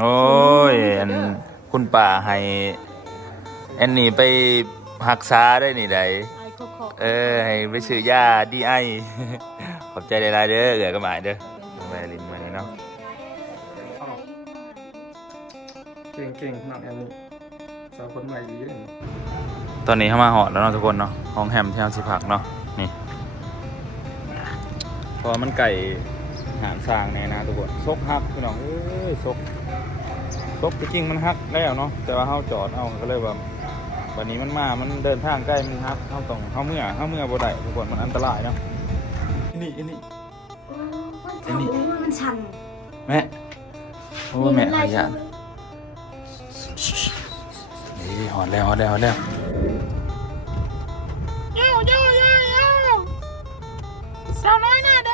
โอ้ยอันคุณป่าให้แอนนี่ไปหักษาได้นี่ไดไอ้โคโคเออ ให้ไปซื้อยาดีไอ ขอบใจหลายๆเด้อเอือก็หมายเด้อแม่ลินมานี่เนาะเก่งเก่งๆน้องแอนนี่สาวคนใหม่ดีเลยตอนนี้เข้ามาหอดแล้วเนาะทุกคนเนาะห้องแฮมที่เราสิพักเนาะนี่เพอมันไก่หารสร้างแน่นะทุกคนซกฮักพี่น้องเอ้ยซก ซกจริงๆมันฮักแล้วเนาะแต่ว่าเฮาจอดเอาก็เลยว่าวันนี้มันมา มันเดินทางใกล้มันฮักเฮาต้องเฮาเมื่อเฮาเมื่อบ่ได้ทุกคนมันอันตรายเนาะนี่นี่อันนี้มันชันแม่โอ้แม่ขยันนี่หอดแล้วหอดแล้วหอดแล้วโย่โย่โย่โย่สาวน้อยหน้าเดิ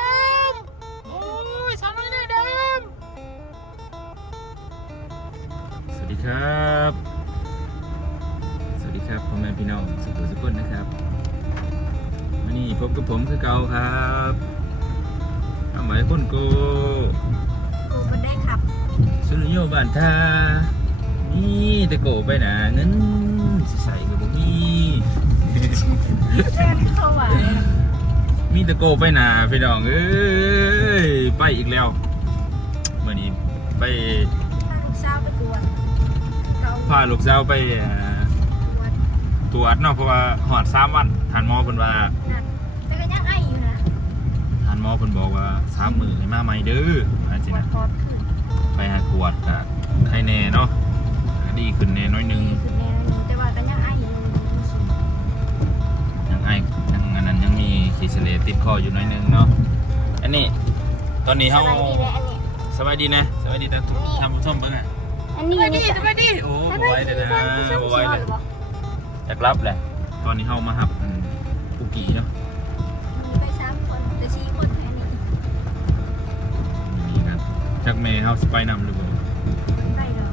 ครับ สวัสดีครับพ่อแม่พี่น้องสุขุมสุขนนะครับวันนี้พบกับผมคือเก่าครับทำไมคนโกกูมันได้ขับสุริโยบานทานี่แต่โกไปหนาเงินสิใส่กับบ่มีแจ้งเข้าไว้มีแต่โกไปหนาพี่น้องเอ้ยไปอีกแล้ววันนี้ไป พาลูกสาวไปเอ่อกวนตรวจเนาะเพราะว่าหอดสามวันทานหมอเพิ่นว่านั่นแต่ก็ยังไออยู่นะทานหมอเพิ่นบอกว่าสามมือให้มาใหม่เด้ออาจปสิวดนะคอขึ้นไปหาตรวจก็ไข้แน่เนาะก็ดีขึ้นแน่น้อยหนึงคือแม่แต่ว่าก็ยังไออยู่ยังไอยังอันนั้นยังมีขีดเสลดติดคออยู่น้อยหนึงเนาะอันนี้ตอนนี้เฮาสบายดีเลยอันนี้สบายดีนะสบายดีแต่ทุกท่านผู้ชมเบิ่งอะอันนี้สวัสดีสวัสดีโอ้ส บ่บาไหวยดีเด้อนะท่านผู้ชมบ่ไหวที่นอนเลหรืยอเปล่าอยากรับแหละ ตอนนี้เฮามาหับอืมปุกี้เนาะมีไปสามคนแต่สี่คนแค่นี้นี่ครับจักแม่เฮาสิไปนำหรือบ่ไปเด้อ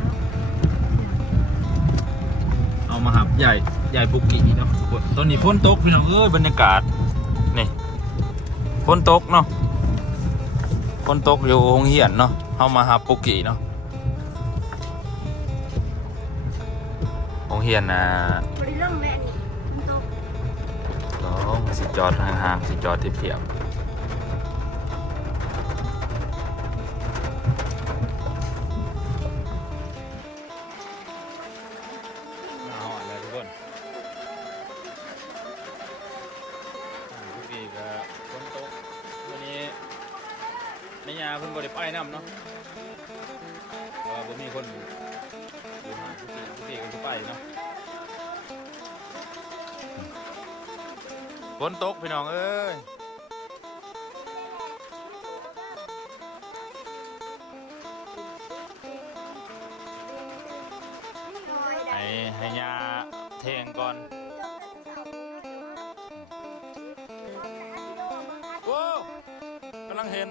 เอามาหับใหญ่ใหญ่ปุกี้เนาะตอนนี้ฝนตกพี่น้องเอ้ยบรรยากาศนี่ฝนตกเนาะฝนตกอยู่โรงเรียนเนาะเฮามาหับปุกี้เนาะ โรงเรียนน่ะบริเริ่มแม่นี่มันตกโอ้สิจอดห่างๆสิจอดที่เพียบม พี่น้องเอ้ยให้ให้ยาเทงก่อนโว้วกำลังเห็น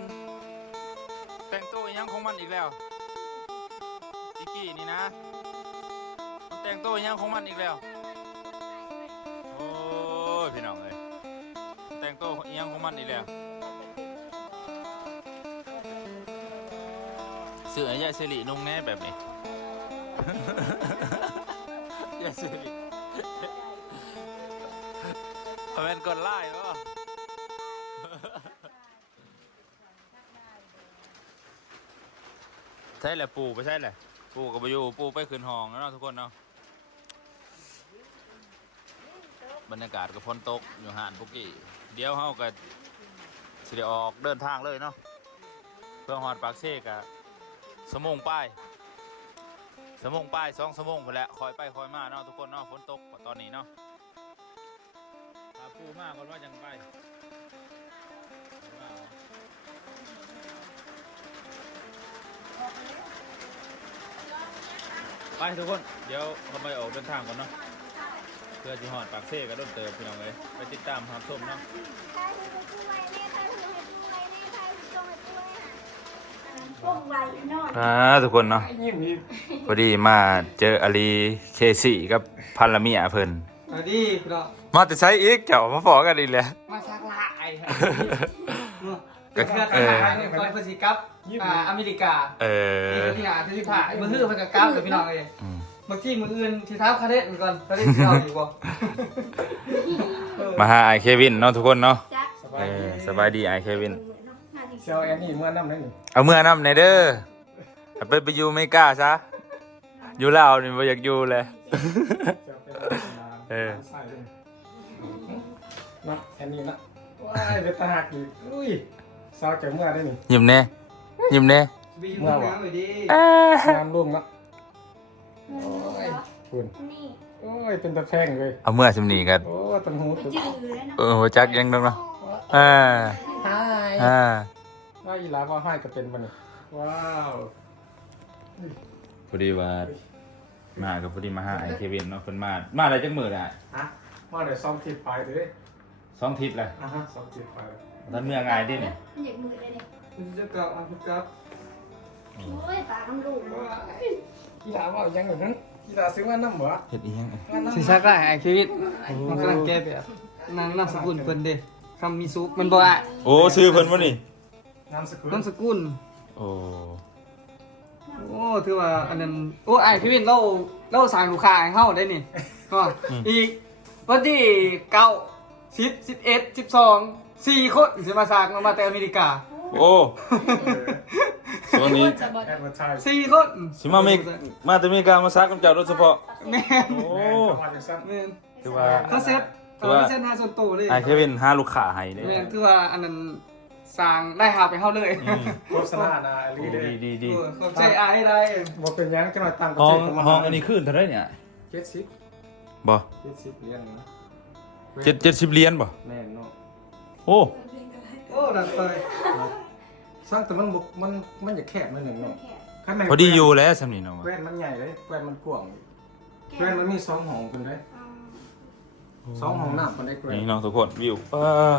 แต่งตัวยังของมันอีกแล้วอีกี้นี่นะ แต่งตัวยังของมันอีกแล้ว หยังของมันอีกแล้วเสื้อยายสิรินุ่งแน่แบบนี้ ยายสิริเอาเป็นกดไล่ปะใช่แหละปูไปใช่แหละ ปูกับไปอยู่ปูไปขึ้นห้องแล้วเนาะทุกคนเนาะ บ รรยากาศกับฝนตกอยู่หานปุกี้เดี๋ยวเฮาก็สิได้ออกเดินทางเลยเนาะเพื่อฮอดปากเซกอะสมงป้ายสมงป้ายสองสมงไปแหล้วคอยไปคอยมาเนาะทุกคนเนาะฝนตกตอนนี้เนาะถ้าปูมากคนว่าจังไปไปทุกคน เดี๋ยวเราไปออกเดินทางก่อนเนาะ พื่อจะหอดปากเซ่กับต้นเติมพี่น้องเลยไปติดตามครับชมเนาะพวกไว้นอนอ่าทุกคนเนาะไอ้ยิ้มอีกพอดีมาเจออาลีเคซี่กับพันละเมียเพิ่นมาดิพี่น้องมาแต่ใช้อีกเจ้ามาฟอกันอีกแล้วมาซักลายไปก็เพื่อนเออทหารก่อนเพื่อนสิกลับอ่าอเมริกาเอที่อที่หาที่ผ่ามือถือเพื่อนก็กลับเลยพี่น้องเอ้ย อืมบางทีมืออื่นที่เท้าคาเด็ดก่อนคาเด็ดที่เราอยู่บ่มาหาไอเควินเนาะทุกคนเนาะจักสบาเอยดีอสบายดีไอเควินงานที่เซลแอนนี่เมื่อน้ำได้นี่เอาเมื่อนำในเด้อเอาไปไปอยู่ไม่กล้าซะ อยู่ลาวนี่บ่อยากอยู่เลย เซลเป็นมาเออ ใส่เลยเนาะแอนนี่นะว้ายเป็นตาหักอีกอุ้ยสาวจะเมื่อได้นี่ยิ้มแน่ยิ้มแน่บีอยู่ห้องน้ำเลยดิน้ำร่วงเนาะ โอ้ยคุณนี่โอ้ยเป็นตะแพงเลยเอาเมื่อสำนีกันโอ้ตันหูตุดจืดเลยนะเออหัวจักยังดงเนาะอ่าฮายอ่าว่าอีหลาว่าให้จะเป็นมันนี่ว้าวพอดีว่ามากับพอดีมาหาไอเควินเนาะเพิ่นมามาได้จักมื้อได้ฮะว่าเดี๋ยวซ้อมทิพไปเลยสองทิศเลยอะฮะซ้อมทิพไปเลยท่านเมื่อง่ายดินี่มันอยากมือเลยเนี่ยจะกลับอะกลับโอ้ยตาคำลู กว้ายอีหลาว่ายังอยู่นั้นอีหลาซื้อมาน้ำบ่เฮ็ดอีหยังสิชักได้ไอ้ชีวิตมันกำลังแก้แบบนางนามสกุลเพิ่นเด้คำมีซุปมันบ่อะโอ้ชื่อเพิ่นบ่นี่ นามสกุลนามสกุล โอ้โอ้ถือว่าอันนั้นโอ้ไอ้ชีวิตเราเราสร้างลูกค้าให้เฮาได้นี่ก็อีกวันที่เก้าสิบสิบเอ็ดสิบสองสี่คนสิมาสร้างมาแต่อเมริกา โอ้ ช่วงนี้แอดเวอร์ไทส์สี่คนสิมาเมกมาแต่อเมริกามาซักกับเจ้าโดยเฉพาะแม่นโอ้แม่เข้ามาจังซั่นแม่นคือว่าเขาเซ็ตคืเขาอว่าเซ็ตหาส่วนโตวเลยไอเควินหาลูกค้าให้เลยแม่นคือว่าอันนั้นสร้างได้หาไปเฮาเลยอืมโฆษณานะไอ้โอ้ลีเด้ดีดีดีเออขอบใจอายได้บ่เป็นหยังจังหน่อยตั้งประห้อเทงศเข้ามาห้องอันนี้ขึ้นเท่าไหรเนี่ยเจ็ดสิบบ่เจ็ดสิบเหรียญนะเจ็ดเจ็ดสิบเหรียญบ่แม่นเนาะโอ้โอ้ดังไป สร้างแต่มันบุกมันมันจะแคบนิดหนึ่งเนาะข้างในพอดีอยู่แล้วสำนีเนาะแว่นมันใหญ่เลยแว่นมันกว้างแว่นมันมีสองห้องคนได้สองห้องน้ำคนได้แว่นนี่น้องทุกคนวิวเออ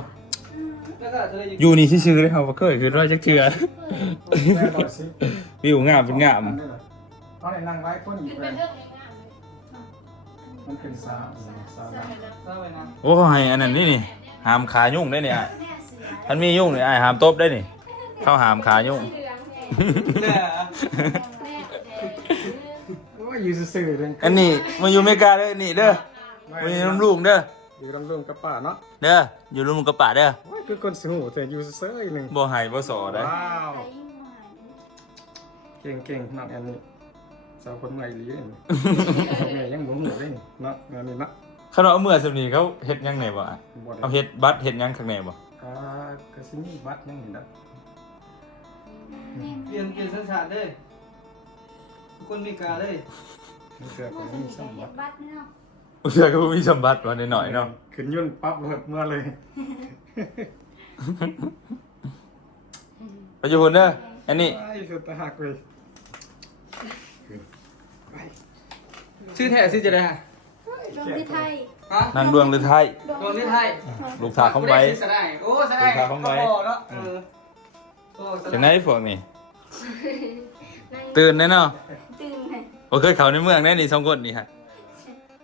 แล้วก็เธออยู่นี่ชื่อๆเลยครับว่าเคยคือร้อยจักเทือแว่นร้อยสิบวิวงามเป็นงามเอาไหนนั่งไว้คนหยิบเป็นแว่นเรื่องเองอะมันเป็นสามสามทราบไว้นะ โอ้ยอันนั้นนี่นี่หามขายุ่งได้เนี่ยอ้ายแม่เสือ ท่านมียุ่งนี่ไอ้ายหามตบได้นี่ เข้าหามขายุ่งเหลืองแเนี่ยม่โอ้ยอยู่ซื่อๆเลยอันนี้มาอยู่อเมริกาเด้อนี่เด้อมาอยู่น้ำลูกเด้อ อยู่ลำลุงกับป้าเนาะเด้อ อยู่ลุงกับป่าเด้อโอ้ยคือคนสูงแต่อยู่ซื่อๆอีกหนึ่งบ่ให้บ่สอได้ ว้าวไปยิ่งหวานเก่งเก่งๆน้องแอนนี่สาวคนใหม่ลีเลยนี่ แม่ยังบ่หูเลยนี่เนาะแม่นี่เนาะเขาเอาเมื่อสำนีเขาเฮ็ดยังไงบ่อะบ่ได้เอาเฮ็ดบัตรเฮ็ดยังข้างในบ่อ่าก็สิมีบัตรยังนี่นะ เปลี่ยนเปลี่ยนสัญชาติเลยคนอเมริกาเลยมีเสื้อก็มีสัมบัติบัตรเนาะเสื้อก็บ่มีสมบัติว่าหน่อยๆเนาะขึ้นยุ่นปั๊บรถมาเลยไปอยู่พุ่นเด้ออันนี้ไอ้สุดตะหักเลยชื่อแท้ชื่อจะได้ฮะดวงที่ไทยฮะนางดวงหรือไทยโดนที่ไทยลูกสาวของไว้ชื่อสะได้โอ้สะได้ลูกสาวของไว้เขาบอกเนาะ เออโอ้สะจังได้ได๋พวกนี้ตื่นแน่เนาะตื่นเลยบ่เคยเข้าในเมืองแน่นี่สองคนนี่ฮะ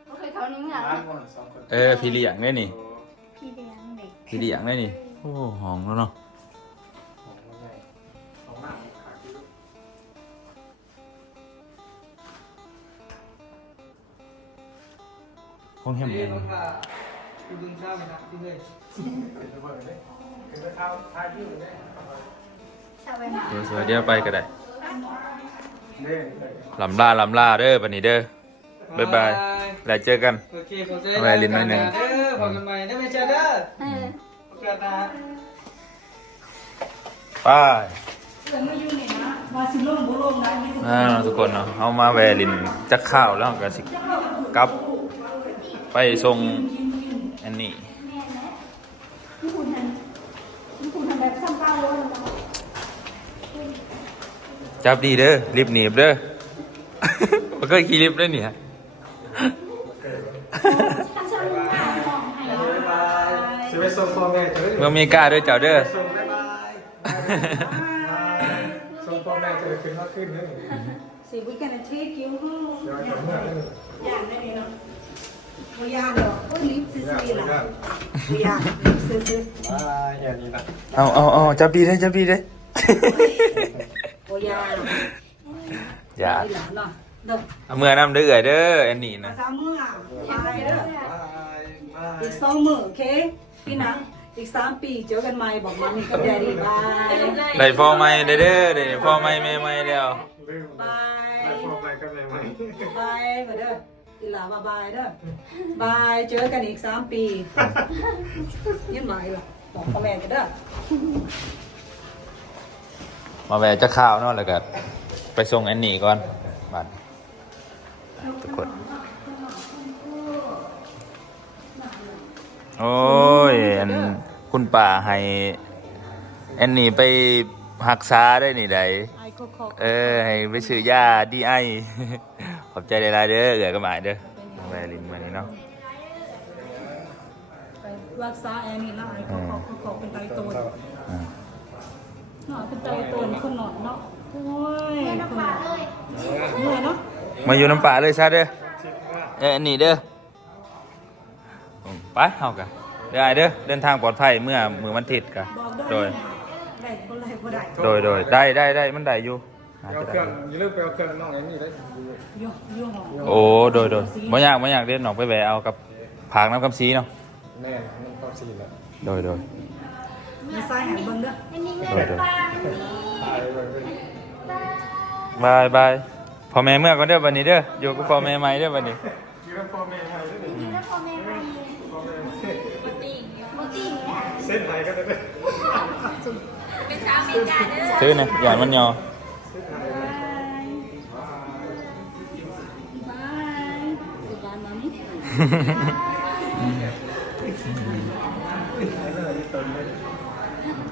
โอเคเขานี่เหงาร้านคนสองคนเออพี่เลี้ยงแน่นี่พี่เลี้ยงเด็กพี่เลี้ยงแน่นี่โอ้หอมแล้วเนาะของมันใหญ่ของหน้าของขาคิ้วห้องแฮมเอ้เย็ยนมันก็คือดึงข้าวไปนะที่เลยขึ้นไปเบิ่งเลยขึ้นไปเท้าท้ายคิ้วเลยชาวไปหา สวยๆเดี๋ยวไปก็ได้เด้เลยลำลาลำลาเด้อบัดนี้เด้อบ๊ายบายแล้วเจอกัน โอเคขอบใจเอาไว้ลิ้นหน่อยหนึ่ง เด้อพบกันใหม่ได้ไหมเจ้าเด้อเออโอกาสหน้า ไปอ่าทุกคนเนาะเอามาแวลินจักข้าวแล้วก็สิกลับ ไปส่งอันนี้นี่คุณทันนี่คุณทันแบบซ้ำเก้าโลแล้วมั้ง จับดีเด้อรีบหนีบเด้อ มันก็ขี่รีบได้เนี่ยถ้าชอบลูกหมาของไห้บ๊ายบายสิไปส่งพ่อแม่เจอเมืองอเมริกาเด้อเจ้าเด้อส่งบ๊ายบายส่งพ่อแม่เจอขึ้นมาขึ้นเลย See, we gonna take you home. เดี๋ยวจะเมื่อเลย Yeah, maybe not. โอยานดอกโอ้ยลิฟต์ซื้อๆล่ะโอยานลิฟต์ซื้ออ่าแค่นี้นะ เอาเอาเอาจับดีได้จับดีได้ๆ โอยานอย่าไปหลานเนาะเด้อเอามื่อนำเด้อเอ่ยเด้ออันนี้ภานะษามืออะไปเด้อบายบายอีกสองมือโอเคพี่นะอีกสามปีเจอกันใหม่บอกมานี่กับแดดี้บายได้พ่อใหม่ได้เด้อได้พ่อใหม่แม่ใหม่แล้วลืมบายไปพอไปกันเลยไหมบายมาเด้ออีหลาบายบายเด้อบายเจอกันอีกสามปียินไหมล่ะบอกพ่อแม่กันเด้อ มาแวะจะข้าวเนาะแล้วก็ไปส่งแอนนี้ก่อนบัดทุกคนโอ้ยคุณป่าให้แอนนี้ไปหักษาได้นี่ใดไอ้โคโคเออ ให้ไปซื้อยาดีไอขอบใจหลายเด้อเอือก็หมายเด้อมาแวะลินมานี่เนาะรักษาแอนนี่ละไอ้โคโคโคโคเป็นไตโต นอ่าเนาะเป็นไตโตนคนหนอนเนาะโอ้ยเมื่อยเนาะมาอยู่น้ำป่าเลยซะเด้อเอ้ยอันนี้เด้อไปเฮากันเด้อไอเด้อเดินทางปลอดภัยเมื่อมือวันอาทิตย์กันบอกโดเด้ยอได้บ่ได้บ่ได้โดยโดยได้ได้ได้มันได้อยู่น่าเอาจะเคได้รื่องอย่าลืมไปเอาเครื่องน้องไอ้นี่ได้อยู่อยู่หอโอ้โดยโดยบ่ยากบ่ยากเด่นออกไปแวะเอากับผากน้ำกำซีเนาะแน่มันต้องซีแหละโดยโดย มีทรายให้เบิ่งเด้อโดยโดยตายไปเลยบายบายพ่อแม่เมื่อก่อนเด้อวันนี้เด้ออยู่กับพ่อแม่ใหม่เด้อวันนี้ยืมพ่อแม่ให้ด้วยดิพ่อแม่เส้นไหนก็ได้ด้วยซื้อนะอย่ามันยอ บายบายสุบานมามิ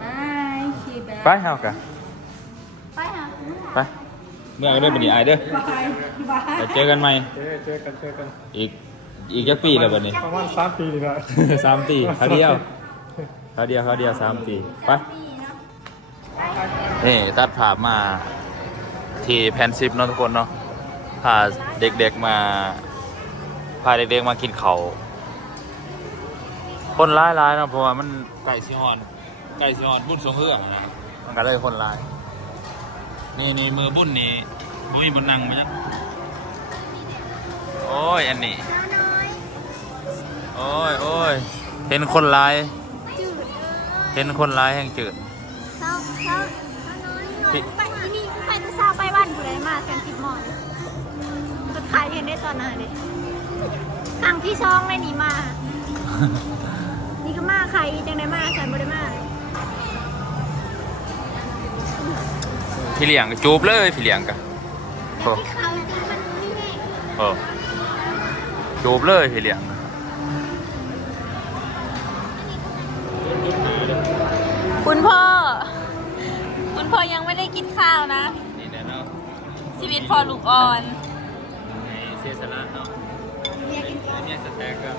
บายขี่แบบ ไปเฮากันไปหาไป เมื่อก็เด้อบันนี้ไอายเด้อ บายบายเดี๋ยวเจอกันใหม่ เจอเจอกันเจอกันอีก อีกจักปีแล้วบัดนี้ ประมาณสามปีนะสามปีคราวเดียวคราวเดียวคราวเดียวสามปี ไปนี่ตัดภาพมาที่แพนซิปเนาะทุกคนเนาะพาเด็กๆมาพาเด็กๆมากินเขาวคนร้ายร้ายๆเนาะเพราะว่ามันไก่ซิฮอน ไก่ซิฮอนบุญทรงเฮือกอะนะมันก็เลยคนร้าย นี่นี่มือบุญนี่โอ้ยบุญนังไหมจ๊ะโอ้ย อันนี้ โอ้ยโอ้ยเห็นคนร้าย จืดเออเห็นคนร้ายแห่งจืด เศร้าเศร้าน้อยน้อยไปที่นี่ไปจะเศร้าไปบ้านผู้ใดมาแซนสิบหมอนจะขายเรียนได้ตอนไหนเลยครั้งที่ช่องเลยหนีมา นี่ก็มาใครจังได้มาใส่บ่ได้มา พี่เลี้ยงก็จูบเลยพี่เลี้ยงกันโอ้ที่เขาตีมันนี่แม่โอ้จูบเลยพี่เลี้ยงคุณพ่อ คุณพ่อยังไม่ได้กินข้าวนะ นี่แน่นอนชีวิตพ่อลูกอ่อนในเสียสละเนาะเนี่ยสแต็กก็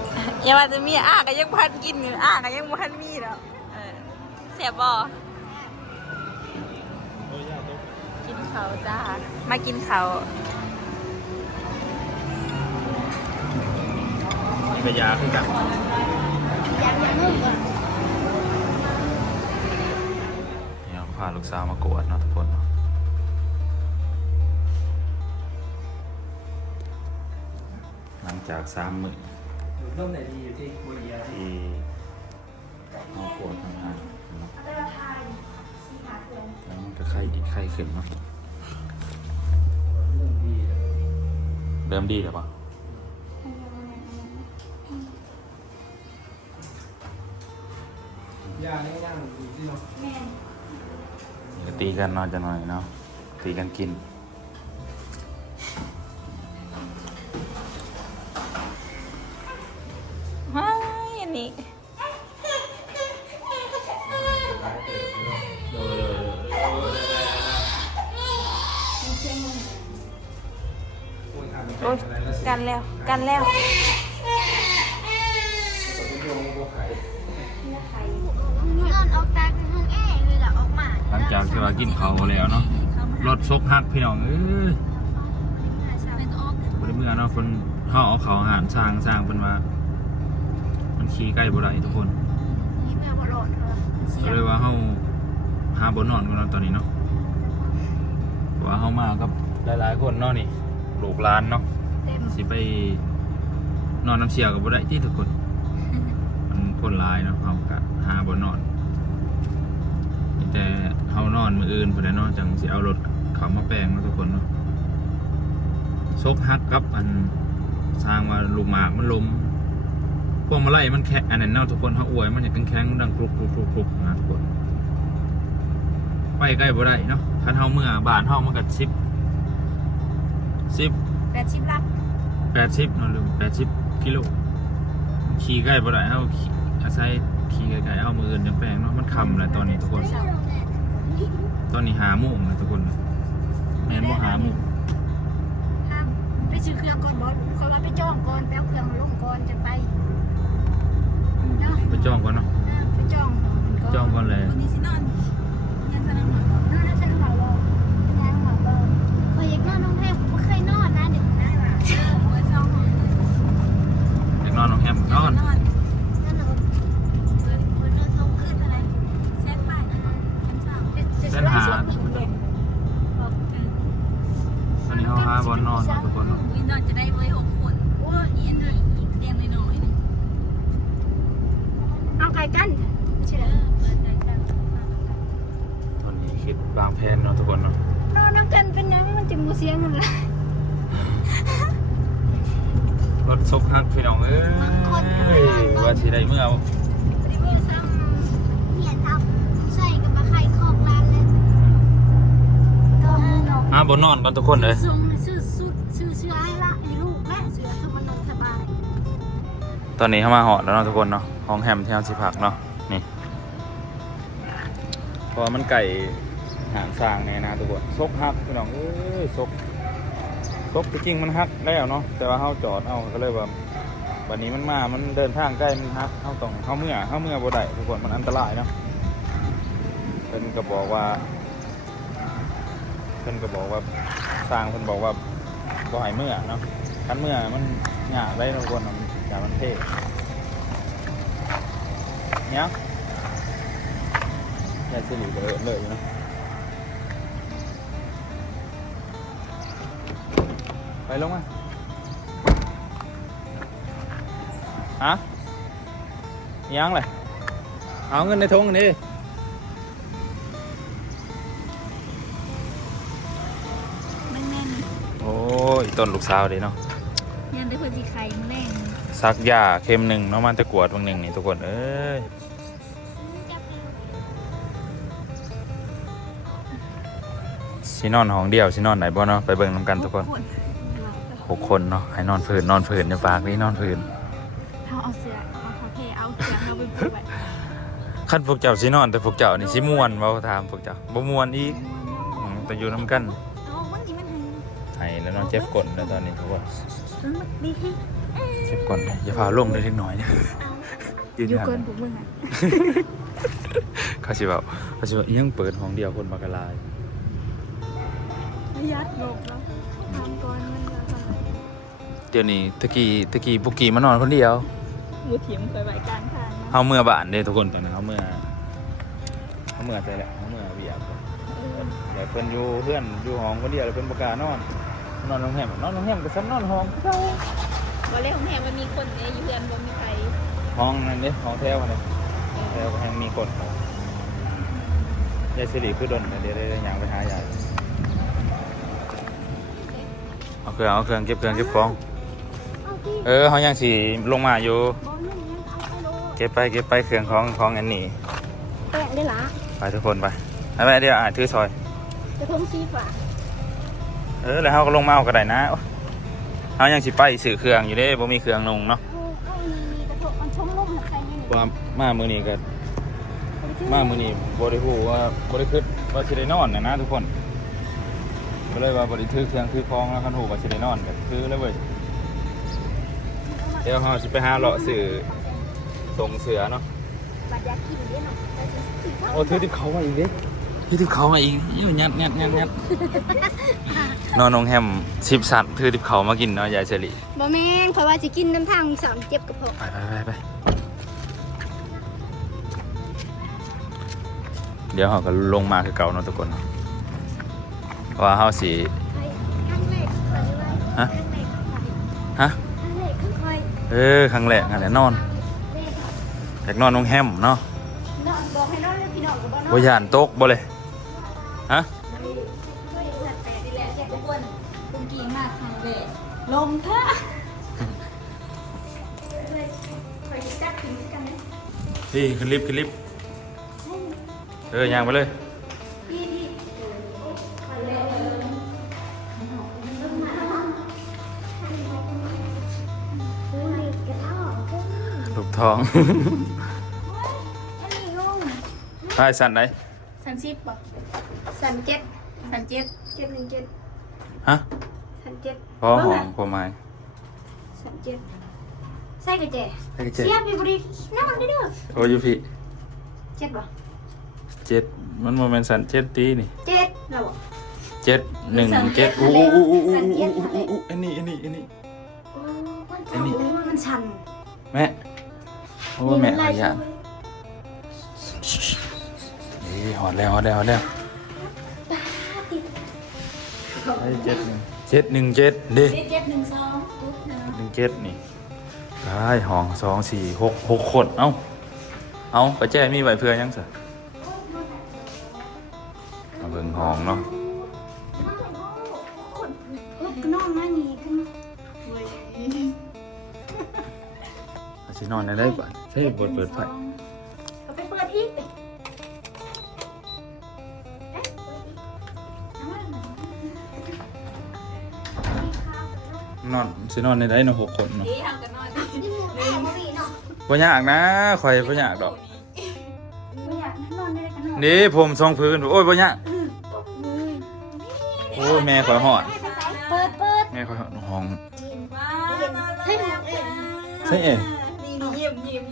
อย่าว่าจะมีอ้าก็ยังพันกินอยู่อ้าก็ยังบ่ทันมีแล้วเออเสียบ่กิน เขาวจ้ามากินเขาวนี่ก็ยาคือกันเนี่ยพาลูกสาวมากวดเนาะทุกคนเนาะหลังจากสามมื้อร่มไหนดีอยู่ที่บุรีรัมย์ที่เอาปวดทำงานเนาะแล้วมันก็ไข้ดีไข้ขึ้นเนาะ เริ่มดีแล้วปะยาเนี่ยย่างอยู่ที่เนาะนี่ก็ตีกันเนอนจะหน่อยเนาะตีกันกิน ขี่ใกล้บ่ได้ทุกคนนี่เมื่อบ่รอดเออเสียก็เลยว่าเฮาหาบ่นอนกันเนาะตอนนี้เนาะเพราะว่าเฮามากับหลายๆคนเนาะนี่ลูกหลานเนาะเต็มสิไปนอนน้ำเชียวกับบ่ได้ที่ทุกคน มันคนหลายเนาะเฮาก็หาบ่นอนมีแต่เฮานอนมื้ออื่นพุ่นแหละเนาะจังสิเอารถเข้ามาแปลงเนาะทุกคนเนาะซกฮักกับอันสร้างว่าลูกหมากมันล้ม พวกมาไล่มันแข็งอันนั้นเนาะทุกคนเฮาอวยมันอยากแข็งๆดังกรุบกรุบกรุบกรุบนะทุกคนไปใกล้บ่ได้เนาะคันเฮาเมื่อบ้านเฮามันก็10 10แปดชิบลักแปดสิบเนอะหรือแปดสิบกิโลขี่ใกล้บ่ได้เอาขี่อาศัยขี่ไกลๆเอามืออื่นยังแปลงเนาะมันคำแหละตอนนี้ทุกคน ตอนนี้หาโมงนะทุกคนแม่นบ่หาโมงห้ามไปซื้อเครื่องก่อนบอสเขาว่าไปจ้องก่อนแป๊บเครื่องมาลงก่อนจะไป เนาะไปจ้องก่อนเนาะ เออไปจ้องจ้องก่อนเลย วันนี้สินอนยันสนามหมอน่าจะหมอรอยังหมอรอเคยอยากนอนน้องแพรผมเคยนอนนะเด็กนะเออหัวซองหัว อยากนอนน้องแฮมนอน นั่นแหละเปิดเปิดเรื่องทงขึ้นอะไรแซงไปนะชั้นสาม เส้นหาตอนนี้เขาหาบอลนอนเนาะทุกคนเนาะ วินนอนจะได้ไว้หกคนโอ้ยอีอันนี้อีกเตียงน้อยๆนี่ เอาไก่กันใช่ เอ ไหม อเปิดใจกัน ตอนนี้คิดบางแผนเนาะทุกคนเนาะ นอนน้ำกันเป็นยังมันจะมูเสียงมันละ ร ถซกฮักพี่น้องเอ้ยว่าสิได้เมื่อริเวอร์ซ้ำเหียนทับใส่กับมาไข่คอกร้านเลยก็ให้น้องหาบอลนอนกันทุกคนเลยส่งซื้อสุดซื้อเสื้อให้ละให้ลูกและเสื้อคือมันนอนสบายตอนนี้เข้ามาหอดแล้วเนาะทุกคนเนาะห้องแฮมที่เราสิพักเนาะนี่เพราะว่ามันไก่หางสร้างเนี่ยนะทุกคนซกฮักพี่น้องเอ้ยซก ซกจริงมันฮักแล้วเนาะแต่ว่าเฮาจอดเอาก็เลยว่าวันนี้มันมา มันเดินทางใกล้มันฮักเฮาต้องเฮาเมื่อเฮาเมื่อบ่ได้ทุกคนมันอันตรายเนาะเพิ่นก็บอกว่าเพิ่นก็บอกว่าสร้างเพิ่นบอกว่าบ่ให้เมื่อเนาะคันเมื่อมันยาได้ทุกคนเนาะอย่ามันเท่เนี่ยยายสิริเลยเลยเนาะ ลงมาฮะยังเลยเอาเงินในทงนี่แม่นแม่นโอ้ยต้นลูกสาวดีเนาะยันได้คนสีไข่แม่งซักยาเข็มหนึ่งเนาะมันตะกรวดบางหนึ่งนี่ทุกคนเอ้ยสินอนห้องเดียวสินอนไหนบ่เนาะไปเบิ่งน้ำกันทุกคนห กคนเนาะให้นอนฝืนนอนฝืนอย่าฝากนี่นอนฝืนเขาเอาเสื้อเอาเขาเทเอาเสื้อเอาไปปูไว้ขั้นพวกเจ้าสินอนแต่พวกเจ้านี่สิม่วนเว้าถามพวกเจ้าบ่ม่วนอีกอืมแต่อยู่น้ำกันเอาวันนี้มันให้แล้วนอนเจ็บกดแล้วตอนนี้ทุกคนมันดีให้เจ็บกดอย่าพาลงเลยเล็กน้อยนะยืนอยู่ยันเกินผมมึงอะเขาสิแบบเขาสิแบบยังเปิดห้องเดียวคนมากระลายยัดหลบ เดี๋ยวนี้ตะกี้ตะกี้ปุกกี้มานอนคนเดียวมูถิ่มเคยไหวกลางทางนะเฮาเมื่อบ้านเด้ทุกคนตอนนั้นเฮาเมื่อเฮาเมื่อใจแหละเฮาเมื่อเบียบแต่เพิ่นอยู่เพื่อนอยู่ห้องคนเดียวแล้วเพิ่นบ่กล้านอน นอนโรงแรมนอนโรงแรมก็ซ้ำนอนห้องเก่าวันแรกของแหมมันมีคนเนี่ยอยู่เพื่อนบ่มีใครห้องนั่นเด้ห้องแถวอันนี้แถวก็แห่งมีคนยายสิริคือดนเดี๋ยวได้ย่างไปหายายเอาเครื่องเอาเครื่องเก็บเครื่องเก็บของ เอาที่เออเขายังสีลงมาอยู่บอลนี่ยังเอาไปโลเก็บไปเก็บไปเครื่องของของอันนี้แป้งได้ละไปทุกคนไปไปไปเดี๋ยวอ่านถือซอยจะทงซีฝาเออแล้วเขาก็ลงมาเอาก็ได้นะโอ๊ยเขายังสิไปสื่อเครื่องอยู่เด้บ่มีเครื่องลงเนาะโอ้ก็มีมีกระทงมันชงลมใครนี่เพราะว่ามามื้อนี้ก็มามื้อนี้บ่ได้ฮู้ว่าบ่ได้คิดว่าสิได้นอนนะนะทุกคนก็เลยว่าบ่ได้ถือเครื่องถือของแล้วคันฮู้ว่าสิได้นอนก็ถือแล้วเว้ย เดี๋ยวเฮาสิไปหาเลาะซื้อส่งเสือเนาะบัดยากินด้วยเนาะโอ้ถือที่เขาไว้อีกเด้พี่ทิพเขามาอีกอยู่ยัดยัดยัดยัดนอนนงแฮมสิบสัตว์ถือทิพเขามากินเนาะยายเฉลี่บ่แม่งเพราะว่าสิกินน้ำทางสามเจ็บกระเพาะไปไปไปไปเดี๋ยวเขาก็ลงมาคือเก่าเนาะทุกคนเนาะเพราะว่าเขาสีไปครั้งแรกก่อนเลยว่าฮะครั้งแรกฮะ เออครั้งแรกองแหละนอนอยากนอนโรงแฮมเนาะนบยาน้องก็บยานตกบ่เลยฮะลมเถอะพี่ขึ้นลิฟต์ขึ้นลิฟเออยางไปเลย ท้องอันนี้งงไปสั่นไหนสันสิบบ่สันเจ็ดสันเจ็ดเจ็ดหนึ่งเจ็ดฮะสันเจ็ดพอหอมพอไม้สันเจ็ดใส่กระเจให้เจ็ดเสียไปบรินอนได้เด้อโอ้ยพี่เจ็ดบ่เจ็ดมันโมเมนต์สันเจ็ดตีนี่เจ็ดเราบ่เจ็ดหนึ่งเจ็ดอู้อู้อู้อู้อู้อู้อู้อู้อันนี้อันนี้อันนี้โอ้มันอัน นี้สั่นมันสั่นแม่โอ้แม่ขยันนี่หอดแล้วหอดแล้วหอดแล้วเจ็ดหนึ่งเจ็ดหนึ่งเจ็ดดิเจ็ดหนึ่งสองปุ๊บนะหนึ่งเจ็ดนี่ได้ห้องสองสี่หกหกคนเอ้า เอาไปแจ้มีใบเพื่อยังสิมาเบิ่งห้องเนาะ สินอนได้ได้ป่ะใช่บทเปิดไฟเอาไปเปิดอีกเอ๊ะเปิดอีกเอามาหน่อยนอนสินอนในได้เนาะหกคนเนาะนี่ทำกันนอนนี่หมูแม่บ่มีเนาะบ่ยากนะข่อยบ่ยากดอกบ่อยากนอนได้กันนอนนี่ผมทรงพื้นโอ้ยบ่ยากตบมือโอ้ยแม่ข่อยหอดเปิดเปิดแม่ข่อยหอดห้องมามาแล้วให้หนูเอง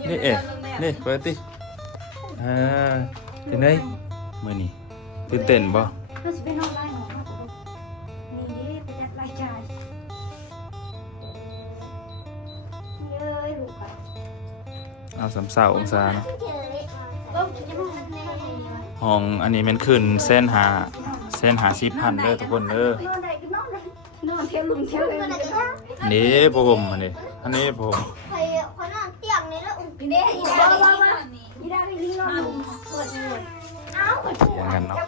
นี่เอ๋นี่เปิดติเออเป็นไดมื้อนี้ตื่นเต้นบ่เราจะไปนอนไล่หนูครับนี่ไปจัดรายจ่ายนี่เอ้ยลูกอะเอาสามสาวองศาเนาะเออจะนอนแน่วะห้องอันนี้มันขึ้นเส้นหาเส้นหา10,000เด้อทุกคนเด้อนอนได้ก็นอนได้นอนเที่ยวลุงเที่ยวเลยนี่ผมอันนี้อันนี้ผม ใครคนนอนเตียงนี่แล้วอุ้มพี่เด้อีดาบ้าบ้าอีดาไปลิงนอนเปิดเลยเอ้า เปิดอย่างนั้นเนาะ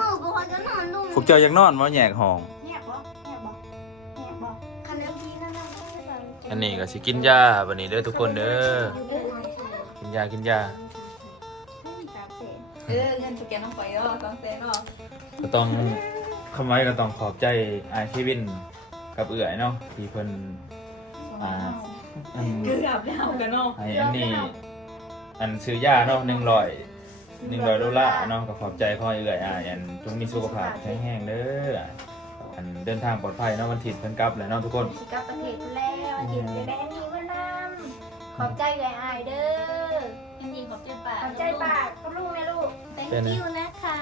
มือบุคคลจะนอนลุงพวกเจ้าอยากนอนบ่แยกห้องแง่บ่แง่บ่แง่บ่คันแล้วพี่นั่นน่ะอันนี้ก็สิกินยาบัดนี้เด้อทุกคนเด้อ กินยากินยาเออเงินสแกนต้องไปแล้วต้องเซ็นเนาะก็ต้องคำไว้ก็ต้องขอบใจไอายพี่วินกับเอื่อยเนาะที่เพิ่นอ่าอันเกือบแล้วกันเนาะไออันนี้อันซื้อยาเนาะหนึ่งร้อย หนึ่งร้อยดอลลาร์เนาะก็ขอบใจพ่อเอื่อยอะอันจงมีสุขภาพแข็งแรงเด้ออันเดินทางปลอดภัยเนาะวันถิดเพิ่นกลับแล้วเนาะทุกคนสิกลับประเทศแล้วอาทิตย์จะได้อันนี้มานำขอบใจเลยอายเด้อจริงๆขอบใจป่าขอบใจปากกับลุงแม่ลูกเป็นไง thank you นะคะ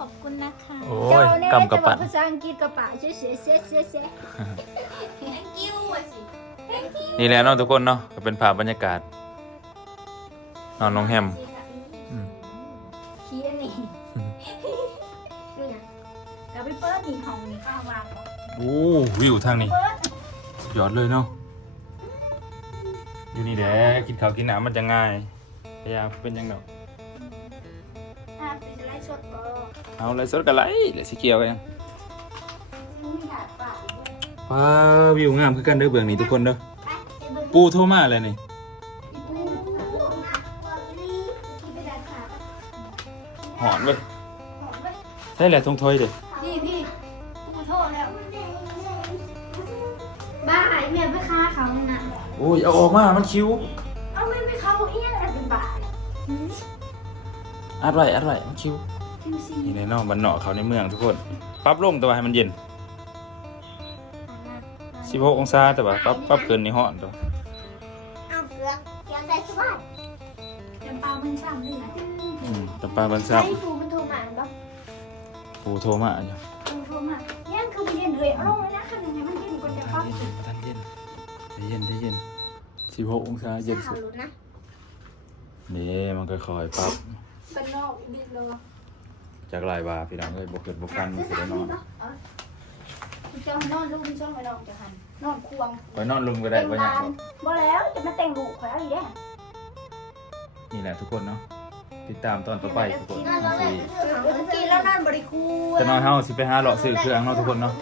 ขอบคุณนะคะโอ้ยกำกับปั่นภาษาอังกฤษกับป่าเซ่เซ่เซ่เซ่เซ่ thank you อะสินี่แหละเนาะทุกคนเนาะก็เป็นภาพบรรยากาศนอนโรงแรม ปเปิดนี่ห้องนี่ข้าววางโอ้วิวทางนี้สุดยอดเลยเนาะ อยู่นี่แหละกินข้าวกินน้ำมันจะง่ายพยายามเป็นยังดอกอะเป็นไรสดก็เอาอะไรสดกันไรเหลือสีเขียวกันยังไม่อยากป่าด้วยว้าวิวงามคือกันเด้อเบื้องนี้ทุกคนเด้อ ไปไปเบิ่ง ปูโทรมาเลยนี่อีปูว่าอีนี่ที่ไปดัดขาหอนเว้ยหอมไปใช่แหละทงถอยเด้อ อ้ยเอาออกมา มันคิ้วเอาไม่ไปฆ่าเขาเอี้ยอะไรเป็นบ้าอัดไว้อัดไว้มันคิ้วคิวซีนี่ในนอกบันเนาะเขาในเมืองทุกคนปรับลงแต่ว่าให้มันเย็น16องศาแต่ว่าปรับปรับเกินนี่ฮ้อนตัวเอาเกลือเกลือใส่สบายจำปามันซ้ำด้วยนะอืมแต่ปลาบันซัไอ้บปูมันโทรมาเนาะปูโทรมาอยู่ สิบหกองศาเย็นข่าวสุดรู้นะนี่มันก็คอยๆปรับเป็นนอกดิบเลยจากหลายบาพี่น้องเอ้ยบ่เกิดบ่กันมันสิได้นอนคุณเจ้านอนลูกคุณจ้องไปนอนจะหันนอนควงไปนอนลุมก็ได้บ่อยากบ่บ่แล้วจะมาแต่งลูกข่อยเอาอีกแด้นี่แหละทุกคนเนาะติดตามตอนต่อไปทุกคนสิกินแล้วนอนบริคูจะน้อยเฮาสิไปหาเลาะซื้อเครื่องเนาะทุกคนเนาะ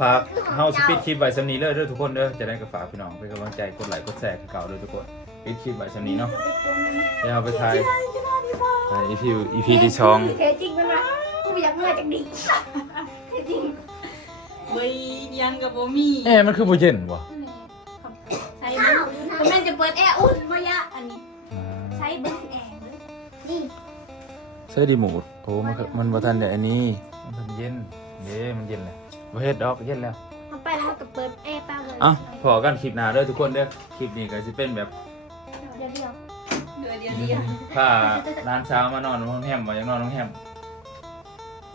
ฝากเฮาสิปิดคลิปไว้สำนี้เลยเด้อทุกคนเด้อจะได้ก็ฝากพี่น้องเป็นกำลังใจกดไลค์กดแชร์คือเก่าเด้อทุกคนปิดคลิปไว้สำนี้เนาะเดี๋ยวเราไปถ่ายถ่าย EP EP ที่สองเทจริงมันมากูอยากเมื่อจากดิเทจริงเฮ้ยยังกับบ่มีเอ๊ะมันคือบ่เย็นบ่ใส่มันก็แม่จะเปิดแอร์อุ่นบ่ยะอันนี้อ่าใช้เบิ้งแอร์เลยนี่ใช้รีโมทโอ้มันก็มันบ่ทันได้อันนี้มันทันเย็นเด้มันเย็นแล้ว บ่เฮ็ดดอกเย็นแล้วทำไปแล้วก็เปิดแอร์ป้าเลยอะพอกันคลิปหน้าเด้อทุกคนเด้อคลิปนี้ก็สิเป็นแบบเดี๋ยวเดียวเดือนเดียวเดียวถ้าร้านเช้ามานอนห้องแฮมมายังนอนห้องแฮม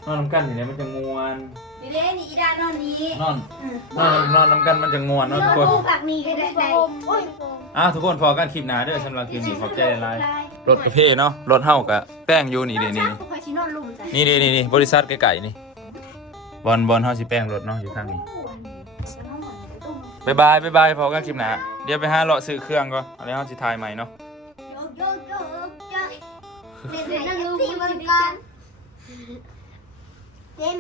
นอนน้ำกันทีนี้มันจะงวนนี่เล่นี่อีดานอนนี้นอนนอนนอนน้ำกันมันจะงวนเนาะทุกคนโอ้ผักนี่ก็ได้ได้โอ้ยอะทุกคนพอกันคลิปหน้าเด้อสำหรับคลิปนี้ขอบใจหลายๆรถกระเพเนาะรถเฮากับแป้งอยู่นี่นี่นี่คอยชินอนลุ่มจ้ะ นี่นี่นี่นี่บริษัทไก่ๆนี่ บอลบอลเฮาสิแป้งรถเนาะอยู่ข้างนี้บ๊ายบายบ๊ายบายพอกันคลิปหน้าเดี๋ยวไปหาเลาะซื้อเครื่องก่อนแล้วเฮาสิถ่ายใหม่เนาะโยกโยกโยกโยกเล่นให้ยังรู้มือกันเล่น